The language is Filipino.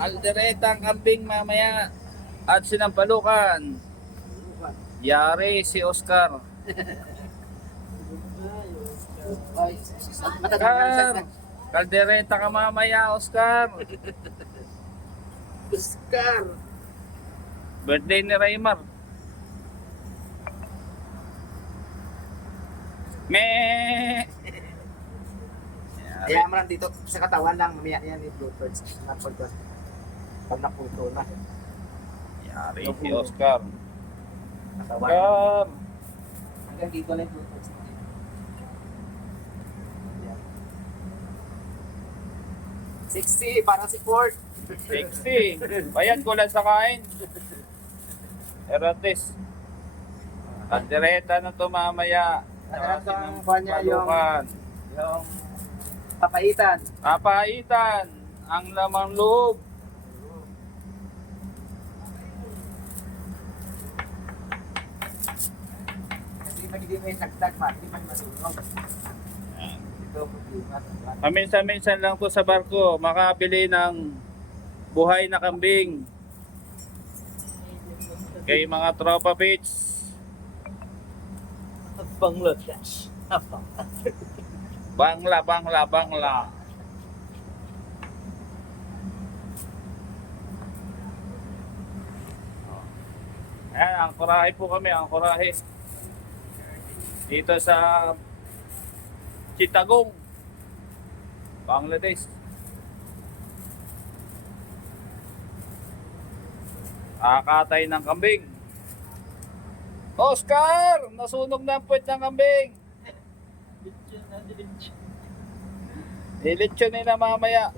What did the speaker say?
Alderetang kambing mamaya at sinampalukan. Yari si Oscar. Ay, Oscar! Kaldereta ka mamaya, Oscar. Oscar. Birthday ni Raymar. Me. Kaya mo lang dito sa katawan lang, mamaya yan yung bloopers. Pag naputo na. Yari si Oscar. Katawan. Oscar! Hanggang dito lang yung bloopers. Ayan. 60 para si Ford. 60. Bayad ko lang sa kain. Erates. Kaldereta na to mamaya. Ano Saka ang kuha niya yung sinampalukan. papaitan. Papaitan ang lamang loob. Kasi hindi may nagdag man, hindi man masunog. Ito problema. Paminsan-minsan lang po sa barko makabili ng buhay na kambing kay mga tropa pits. Bangladesh. Bangla, bangla, bangla. Ayan, ang kurahe po kami, ang kurahe. Dito sa Chittagong, Bangladesh. Akatay ng kambing. Oscar! Nasunog na ang puwet ng kambing. Ilitsyonin na mamaya.